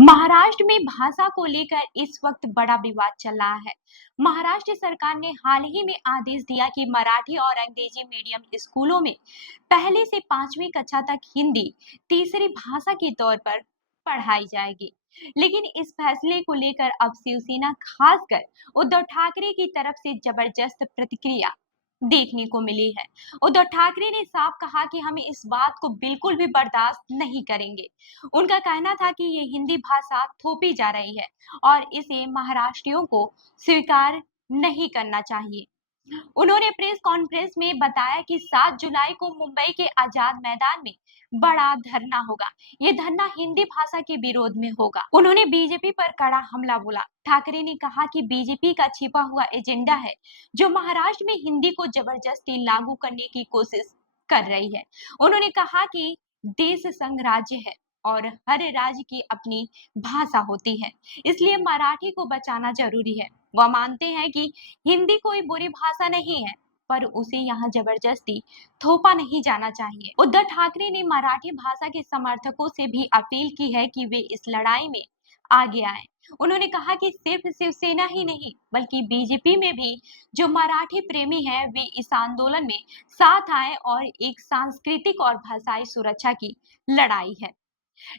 महाराष्ट्र में भाषा को लेकर इस वक्त बड़ा विवाद चल रहा है। महाराष्ट्र सरकार ने हाल ही में आदेश दिया कि मराठी और अंग्रेजी मीडियम स्कूलों में पहली से 5वीं कक्षा तक हिंदी तीसरी भाषा के तौर पर पढ़ाई जाएगी। लेकिन इस फैसले को लेकर अब शिवसेना खासकर उद्धव ठाकरे की तरफ से जबरदस्त प्रतिक्रिया देखने को मिली है। उद्धव ठाकरे ने साफ कहा कि हम इस बात को बिल्कुल भी बर्दाश्त नहीं करेंगे। उनका कहना था कि ये हिंदी भाषा थोपी जा रही है और इसे महाराष्ट्रियों को स्वीकार नहीं करना चाहिए। उन्होंने प्रेस कॉन्फ्रेंस में बताया कि 7 जुलाई को मुंबई के आजाद मैदान में बड़ा धरना होगा। ये धरना हिंदी भाषा के विरोध में होगा। उन्होंने बीजेपी पर कड़ा हमला बोला। ठाकरे ने कहा कि बीजेपी का छिपा हुआ एजेंडा है जो महाराष्ट्र में हिंदी को जबरदस्ती लागू करने की कोशिश कर रही है। उन्होंने कहा कि देश संघ राज्य है और हर राज्य की अपनी भाषा होती है, इसलिए मराठी को बचाना जरूरी है। वह मानते हैं कि हिंदी कोई बुरी भाषा नहीं है, पर उसे यहाँ जबरदस्ती थोपा नहीं जाना चाहिए। उद्धव ठाकरे ने मराठी भाषा के समर्थकों से भी अपील की है कि वे इस लड़ाई में आगे आए। उन्होंने कहा कि सिर्फ शिवसेना ही नहीं बल्कि बीजेपी में भी जो मराठी प्रेमी हैं वे इस आंदोलन में साथ आए और एक सांस्कृतिक और भाषाई सुरक्षा की लड़ाई है।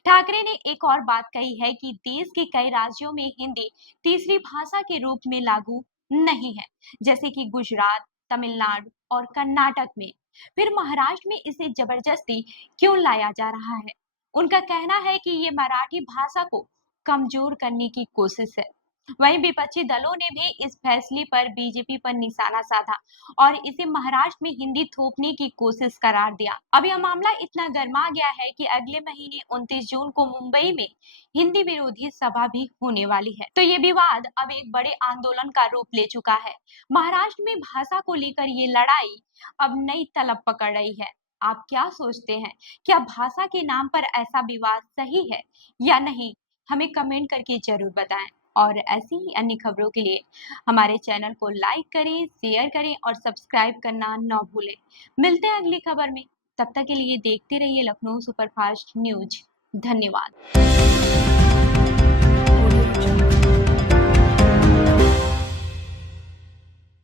ठाकरे ने एक और बात कही है कि देश के कई राज्यों में हिंदी तीसरी भाषा के रूप में लागू नहीं है, जैसे कि गुजरात, तमिलनाडु और कर्नाटक में। फिर महाराष्ट्र में इसे जबरदस्ती क्यों लाया जा रहा है? उनका कहना है कि ये मराठी भाषा को कमजोर करने की कोशिश है। वहीं विपक्षी दलों ने भी इस फैसले पर बीजेपी पर निशाना साधा और इसे महाराष्ट्र में हिंदी थोपने की कोशिश करार दिया। अब यह मामला इतना गर्मा गया है कि अगले महीने 29 जून को मुंबई में हिंदी विरोधी सभा भी होने वाली है। तो ये विवाद अब एक बड़े आंदोलन का रूप ले चुका है। महाराष्ट्र में भाषा को लेकर ये लड़ाई अब नई तलब पकड़ रही है। आप क्या सोचते हैं? क्या भाषा के नाम पर ऐसा विवाद सही है या नहीं? हमें कमेंट करके जरूर बताएं। और ऐसी ही अन्य खबरों के लिए हमारे चैनल को लाइक करें, शेयर करें और सब्सक्राइब करना ना भूलें। मिलते हैं अगली खबर में। तब तक के लिए देखते रहिए लखनऊ सुपरफास्ट न्यूज। धन्यवाद।